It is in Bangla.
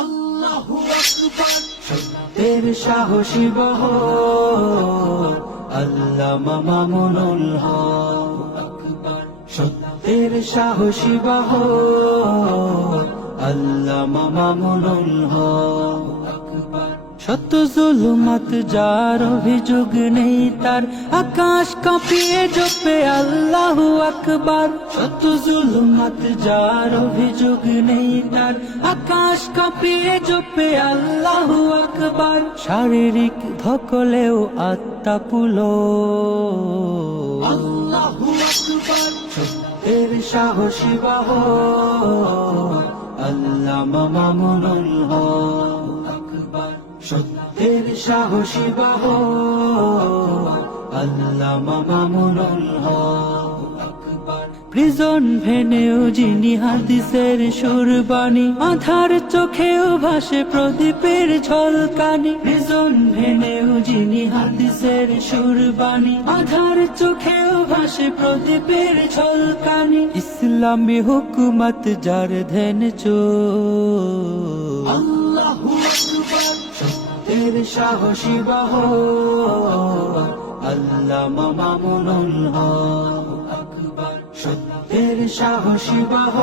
আল্লাহু আকবার। সত্যের সাহসী বহ আল্লামা মামুনুল হক আকবার। সত্যের সাহসী বহ আল্লামা মামুনুল হক সত্য জুলুমাত যার অভিযোগ নেই তার আকাশ কাঁপিয়ে জপে আল্লাহ আকবার। সত্য জুলুমাত যার অভিযোগ নেই তার আকাশ কাঁপিয়ে জপে আল্লাহ আকবার। শারীরিক ধকলেও আত্মা পুলো। আল্লাহ আকবার। সত্যের সাহসী বাহ আল্লাহ মামুনুল হক। সত্যের সাহসী বাহ আল্লামা মামুনুল হক প্রিজন ভেনেও যিনি হাদিসের সুরবাণী আধার চোখেও ভাসে প্রদীপের ঝলকানি। প্রিজন ভেনেও যিনি হাদিসের সুরবাণী আধার চোখেও ভাসে প্রদীপের ঝলকানি। ইসলামী হুকুমত যার ধ্যান চো আল্লাহু সত্যের সাহসী বাহ আল্লামা মামুনুল সত্যের সাহসী বাহ